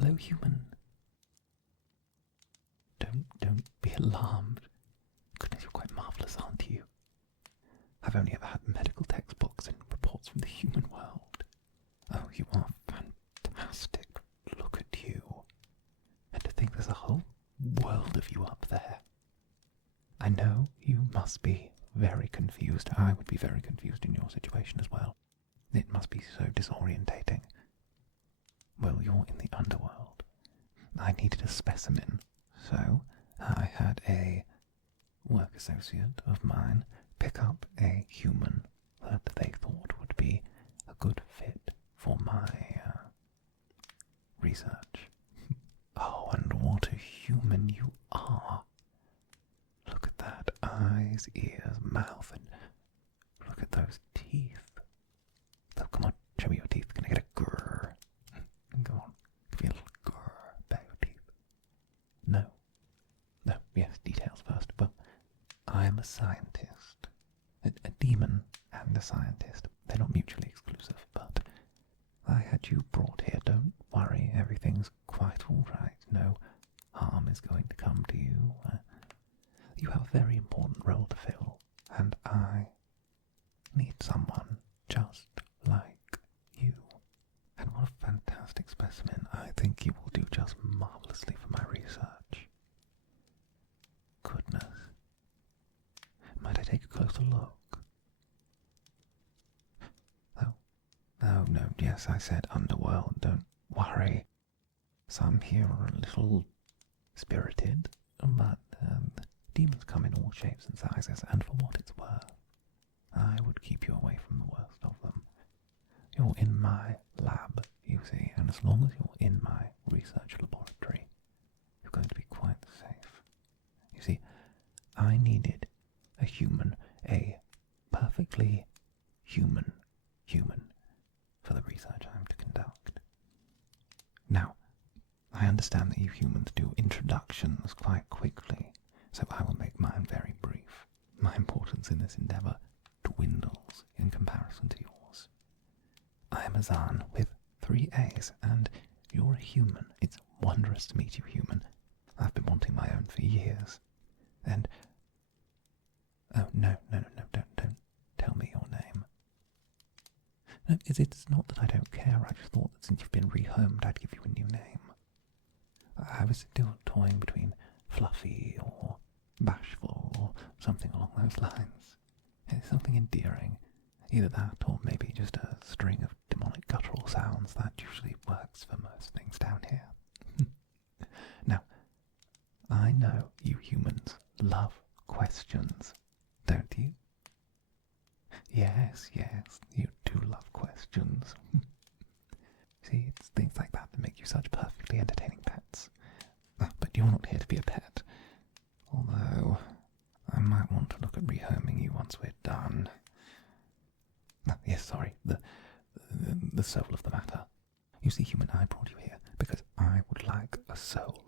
Hello, human. Don't be alarmed. Goodness, you're quite marvellous, aren't you? I've only ever had medical textbooks and reports from the human world. Oh, you are fantastic. Look at you. And to think there's a whole world of you up there. I know you must be very confused. I would be very confused in your situation as well. It must be so disorientating. Well, you're in the underworld. I needed a specimen, so I had a work associate of mine pick up a human that they thought would be a good fit for my research. Oh, and what a human you are. Look at that. Eyes, ears, mouth, and look at those teeth. Oh, come on, show me your teeth. Can I get a grrr? Go on, give me a little grrr about your teeth. No. No, yes, details first. Well, I am a scientist. A demon and a scientist. They're not mutually exclusive, but I had you brought here. Don't worry, everything's quite all right. No harm is going to come to you. You have a very important role to fill, and I need someone just like you. And what a fantastic specimen. I think you will do just marvellously for my research. Goodness. Might I take a closer look? Oh, no, yes, I said underworld. Don't worry. Some here are a little spirited, but demons come in all shapes and sizes, and for what it's worth, I would keep you away from the worst of them. You're in my lab, you see, and as long as you're in my research laboratory, you're going to be quite safe. You see, I needed a human, a perfectly human for the research I'm to conduct. Now, I understand that you humans do introductions quite quickly, so I will make mine very brief. My importance in this endeavour dwindles in comparison to yours. I am Azaan with 3 A's, and you're a human. It's wondrous to meet you, human. I've been wanting my own for years. And... oh, no, don't tell me your name. No, it's not that I don't care. I just thought that since you've been rehomed, I'd give you a new name. I was still toying between Fluffy or Bashful or something along those lines. It's something endearing. Either that or maybe just a string of demonic guttural sounds that usually works for most things down here. Now, I know you humans love questions, don't you? Yes, you do love questions. See, it's things like that that make you such perfectly entertaining pets. But you're not here to be a pet. Although, I might want to look at rehoming you once we're done. Yes, sorry, the soul of the matter. You see, human, I brought you here because I would like a soul.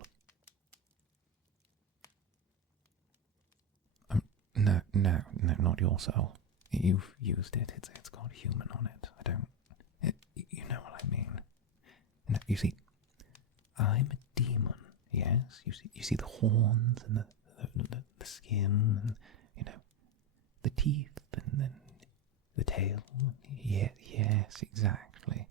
No, not your soul. You've used it. It's got human on it. You know what I mean. No, you see, I'm a demon. Yes, you see the horns and the skin, and the teeth, and then the tail. Yes, exactly.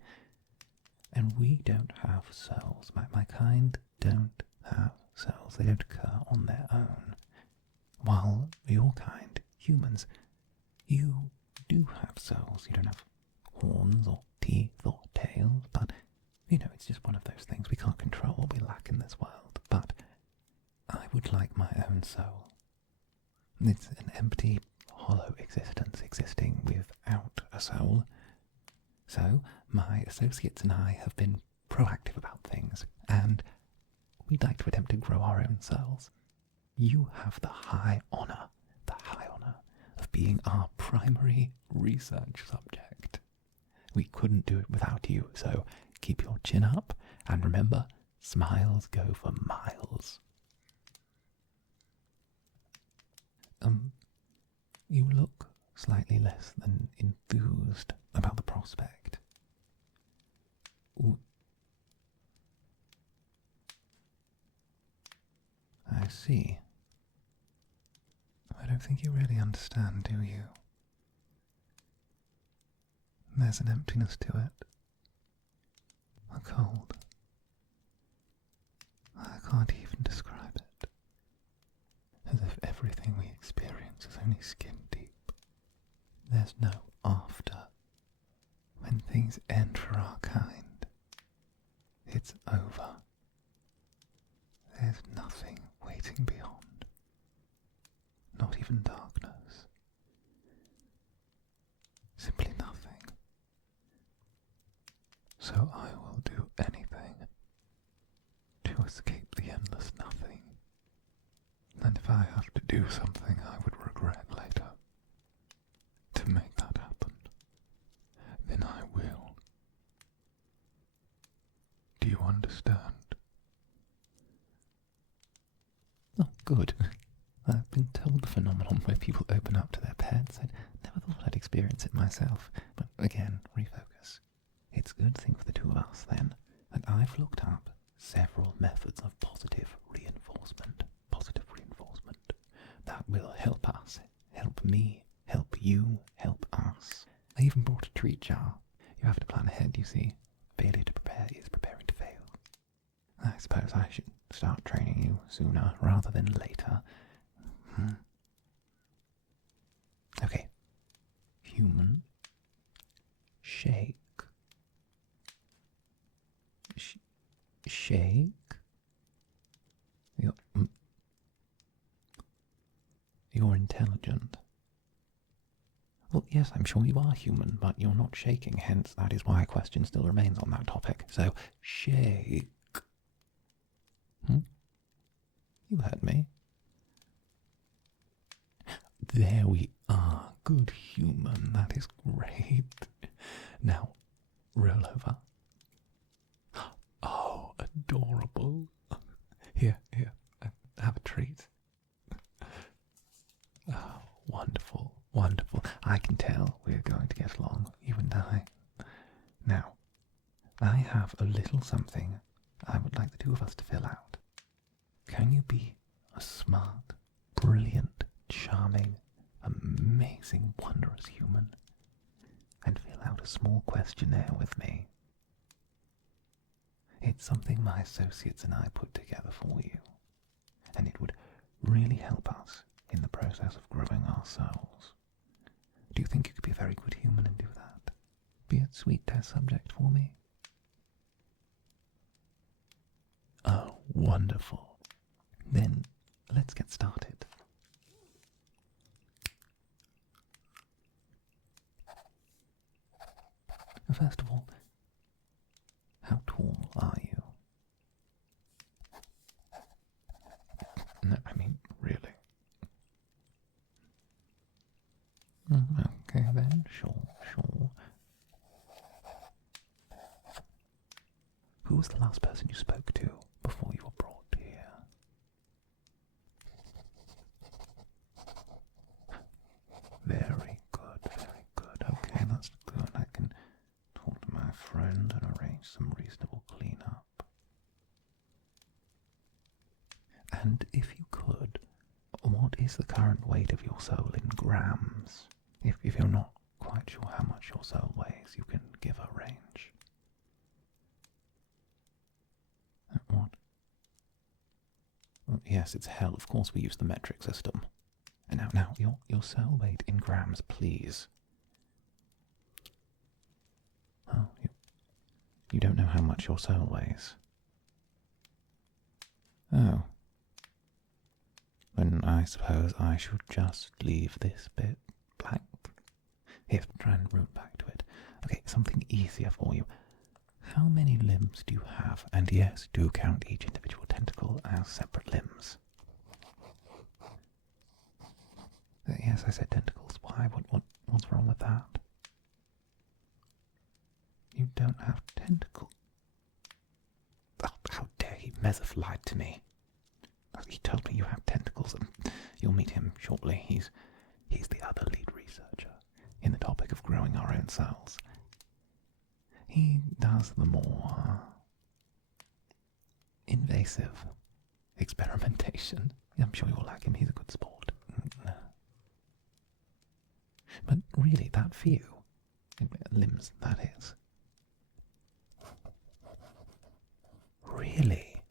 And we don't have souls. My kind don't have souls. They don't occur on their own. While your kind, humans, you do have souls. You don't have horns or teeth or tails, but it's just one of those things. We can't control what we lack in this world. But I would like my own soul. It's an empty, hollow existence existing without a soul. So my associates and I have been proactive about things, and we'd like to attempt to grow our own souls. You have the high honour of being our primary research subject. We couldn't do it without you, so keep your chin up, and remember, smiles go for miles. You look slightly less than enthused about the prospect. see. I don't think you really understand, do you? There's an emptiness to it. A cold. I can't even describe it. As if everything we experience is only skin deep. There's no after. When things end for our kind, it's over. There's nothing waiting beyond. Not even darkness. Simply nothing. So I will do anything to escape the endless nothing. And if I have to do something I would regret later to make that happen, then I will. Do you understand? Oh, good. I've been told the phenomenon where people open up to their pets. I'd never thought I'd experience it myself. But again, refocus. It's a good thing for the two of us, then, that I've looked up several methods of positive reinforcement. Positive reinforcement. That will help us, help me, help you, help us. I even brought a treat jar. You have to plan ahead, you see. Failure to prepare is preparing to fail. I suppose I should start training you sooner rather than later. Okay. Human. Shake. Shake. You're intelligent. Well, yes, I'm sure you are human, but you're not shaking, hence that is why a question still remains on that topic. So, shake. You heard me. There we are. Good human. That is great. Now, roll over. Oh, adorable. Here, have a treat. Oh, wonderful, wonderful. I can tell we're going to get along, you and I. Now, I have a little something I would like the two of us to fill out. Can you be a smart, brilliant, charming, amazing, wondrous human and fill out a small questionnaire with me? It's something my associates and I put together for you, and it would really help us in the process of growing our souls. Do you think you could be a very good human and do that? Be a sweet test subject for me? Oh, wonderful. Then, let's get started. First of all, how tall are you? No, I mean, really. Okay then, sure. Who was the last person you spoke to before you were brought here? Very good, very good. Okay, that's good. I can talk to my friend and arrange some reasonable cleanup. And if you could, what is the current weight of your soul in grams? If you're not quite sure how much your soul weighs, you can give a range. What? Well, yes, it's hell. Of course we use the metric system. And now your soul weight in grams, please. Oh, you don't know how much your soul weighs. Oh. Then I suppose I should just leave this bit blank. Here, try and root back to it. Okay, something easier for you. How many limbs do you have? And yes, do count each individual tentacle as separate limbs. Yes, I said tentacles. Why? What's wrong with that? You don't have tentacles. Oh, how dare he? Mezif lied to me. He told me you have tentacles, and you'll meet him shortly. He's the other lead researcher in the topic of growing our own cells. He does the more invasive experimentation. I'm sure you'll like him, he's a good sport. But really, that few limbs, that is. Really?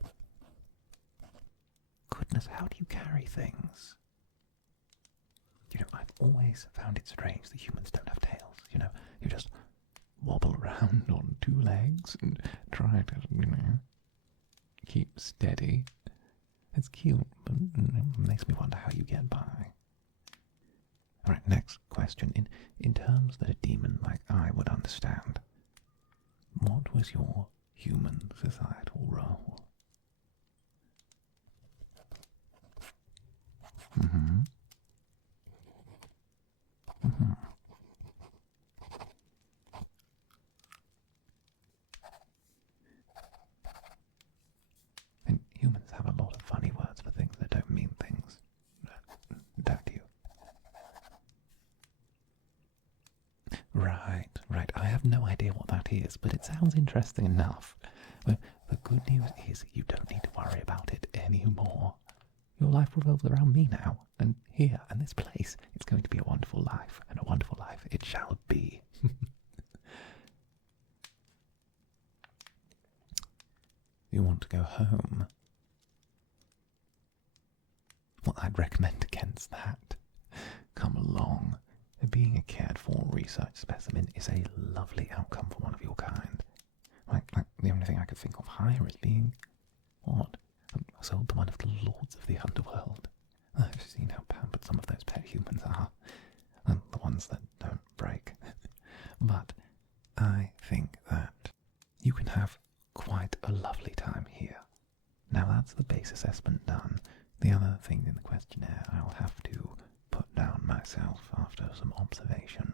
Goodness, how do you carry things? You know, I've always found it strange that humans don't have tails. You know, you just wobble around on two legs and try to, you know, keep steady. It's cute, but it makes me wonder how you get by. Alright, next question. In terms that a demon like I would understand, what was your human societal role? And humans have a lot of funny words for things that don't mean things, don't you? Right. I have no idea what that is, but it sounds interesting enough. Well, the good news is you don't need to worry about it anymore. Your life revolves around me now, and here, and this place. It's going to be a wonderful life, and a wonderful life it shall be. You want to go home? Well, I'd recommend against that. Come along. Being a cared-for research specimen is a lovely outcome for one of your kind. Like the only thing I could think of higher is being, what? Sold to one of the lords of the underworld. I've seen how pampered some of those pet humans are, and the ones that don't break. But I think that you can have quite a lovely time here. Now that's the base assessment done. The other things in the questionnaire I'll have to put down myself after some observation.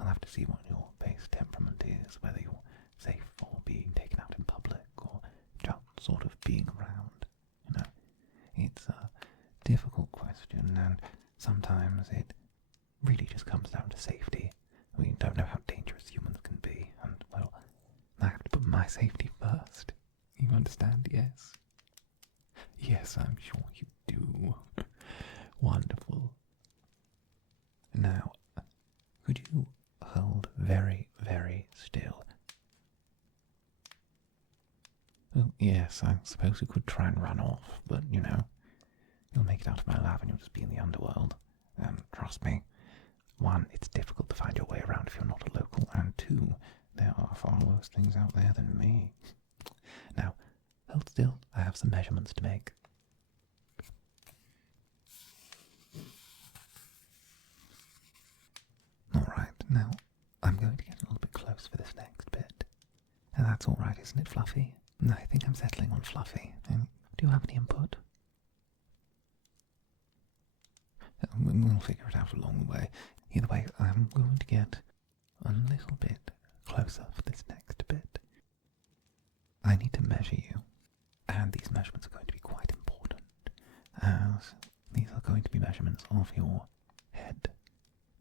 I'll have to see what your base temperament is, whether you're safe for being taken out in public or just sort of being around. You know, it's a difficult question, and sometimes it really just comes down to safety. We don't know how dangerous humans can be, and, well, I have to put my safety first. You understand, yes? Yes, I'm sure you do. Wonderful. Now, could you hold very, very still? Well, yes, I suppose you could try and run off, but, you know, you'll make it out of my lab and you'll just be in the underworld. And trust me, one, it's difficult to find your way around if you're not a local, and two, there are far worse things out there than me. Now, hold still, I have some measurements to make. Alright, now, I'm going to get a little bit close for this next bit. And that's alright, isn't it, Fluffy? I think I'm settling on Fluffy. Do you have any input? We'll figure it out along the way. Either way, I'm going to get a little bit closer for this next bit. I need to measure you, and these measurements are going to be quite important, as these are going to be measurements of your head,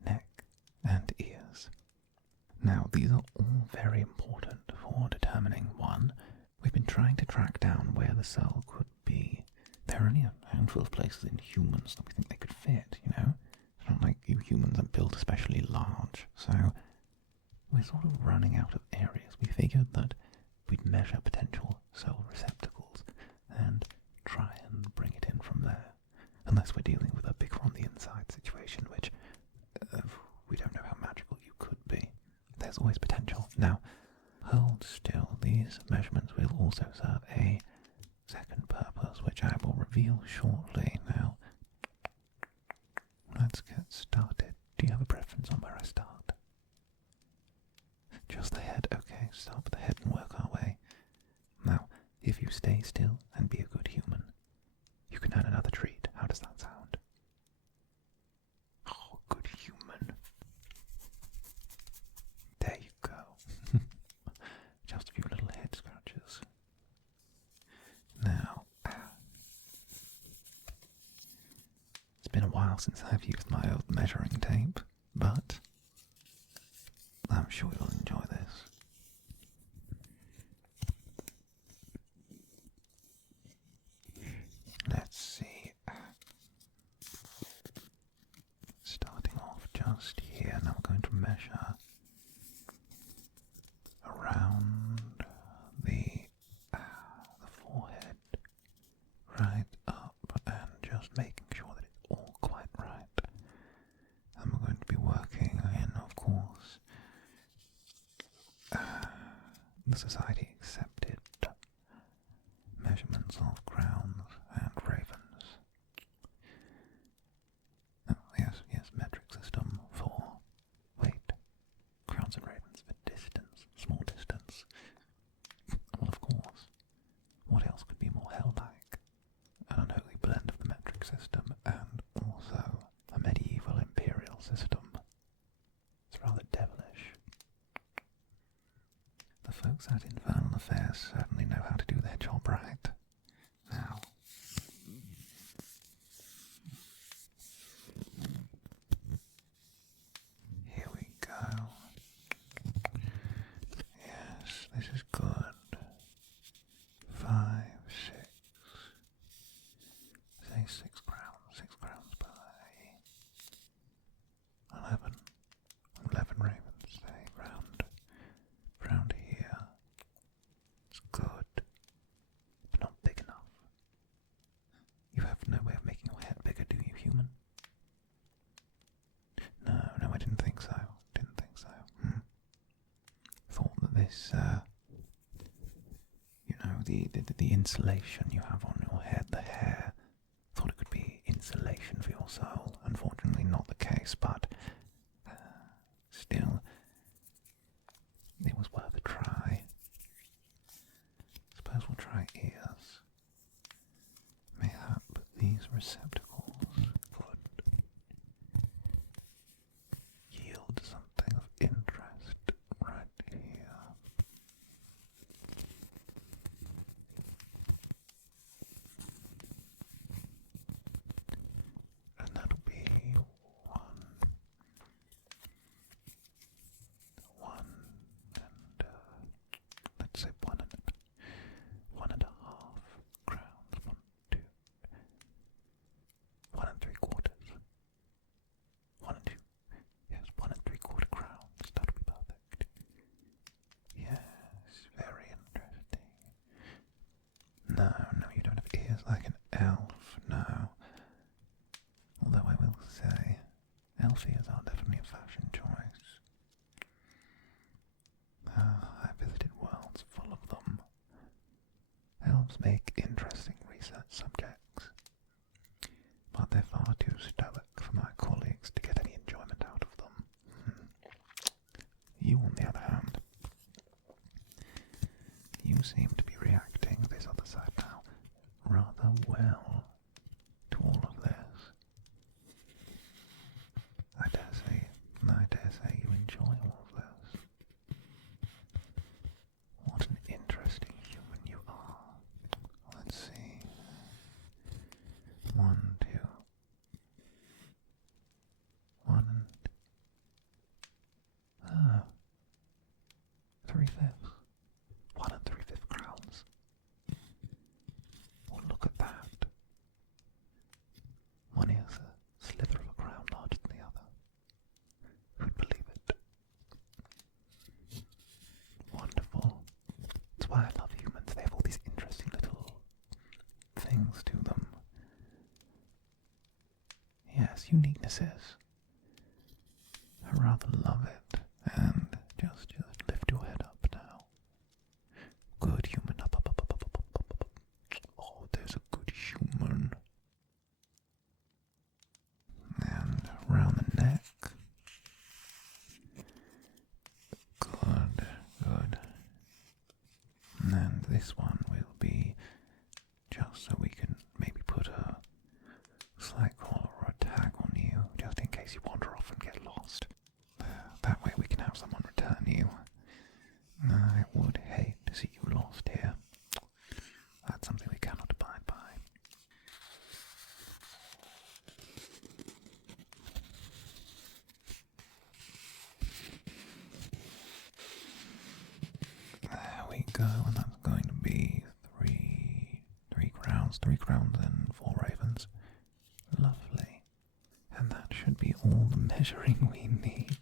neck, and ears. Now, these are all very important for determining, one, we've been trying to track down where the cell could be. There are only a handful of places in humans that we think they could fit, you know? It's not like you humans are built especially large, so we're sort of running out of areas. We figured that we'd measure potential cell receptacles and try and bring it in from there. Unless we're dealing with a bigger on the inside situation, which we don't know how magical you could be. There's always potential. Now, hold still. These measurements will also serve a second purpose, which I will reveal shortly. Now, let's get started. Do you have a preference on where I start? Just the head. Okay, start with the head and work our way. Now, if you stay still and be a good human, you can earn another treat. How does that sound? Oh, good human. There you go. Just a few little head scratches. Now, it's been a while since I've used my old measuring tape, but I'm sure you'll enjoy this. right up and just making sure that it's all quite right. And we're going to be working in, of course, the society accepted measurements of crowns and ravens. Oh, yes, metric system for weight, crowns and ravens for distance, small distance. Well, of course, what else could be more hell-like? An unholy blend of the metric system and also a medieval imperial system. It's rather devilish. The folks at Infernal Affairs certainly know how to do their job right. Now, here we go. Yes, this is good. 5, 6. Say 6 crowns. 6 crowns by 11. 11 ravens. Say round here. It's good, but not big enough. You have no way of making your head bigger, do you, human? No, I didn't think so. Thought that this, the insulation you have on your head, the hair, thought it could be insulation for your soul. Unfortunately, not the case, but still, it was worth a try. Suppose we'll try ears. Mayhap these receptacles could yield something of interest right here. And that'll be one and let's say 1.5 crowns. 1, 2, 1 3/4. 1 and 2. Yes, 1 3/4 crowns. That'll be perfect. Yes, very interesting. No, you don't have ears like an elf, no. Although I will say, elf ears are definitely a fashion choice. I visited worlds full of them. Elves make interesting research subjects, but they're far too stoic for my colleagues to get any enjoyment out of them. You, on the other hand, you seem to be reacting this other side now rather well to all of this. I dare say you enjoy all of this. What an interesting human you are. Let's see. 1, 2. 1 and 3/5. 1 3/5 crowns. Oh, look at that. One ear's a slither of a crown larger than the other. Who'd believe it? Wonderful. That's why I love humans. They have all these interesting little things to them. Yes, uniquenesses. I rather love it. And just lift your head up now. Good human. Up. Oh, there's a good human. And around the neck. Good. And then this one will be just so we can maybe put a slight collar or a tag on you, just in case you wander off and get lost. That way we can have someone return you. I would hate to see you lost here. That's something we cannot abide by. There we go, and that's going to be 3 crowns. 3 crowns and 4 ravens. Lovely. And that should be all the measuring we need.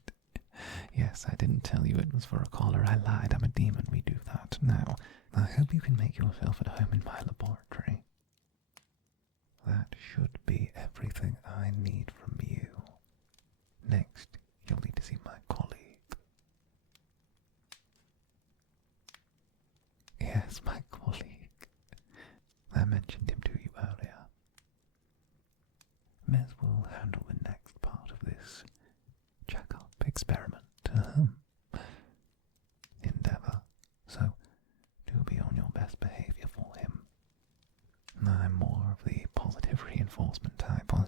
Yes, I didn't tell you it was for a collar. I lied. I'm a demon. We do that. Now, I hope you can make yourself at home in my laboratory. that should be everything I need from you. Next, you'll need to see my colleague. Yes, my colleague. I mentioned him to you earlier. Mez will handle the next part of this check-up experiment endeavour, so do be on your best behaviour for him. I'm more of the positive reinforcement type, while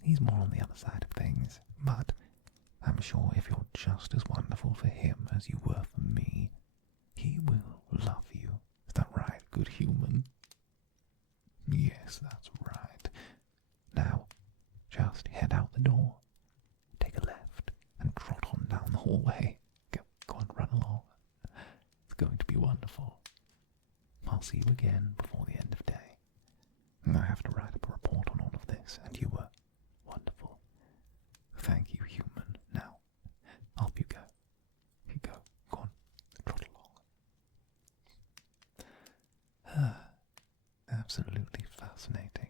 he's more on the other side of things, but I'm sure if you're just as wonderful for him as you were for me, he will love you. Is that right, good human? Yes, that's right. Now, just head out the door, take a left, and trot on down the hallway. Go and run along. It's going to be wonderful. I'll see you again before the end of day. I have to write up a report on all of this, and you were wonderful. Thank you, human. Now, off you go. You go. Go on, trot along. Absolutely fascinating.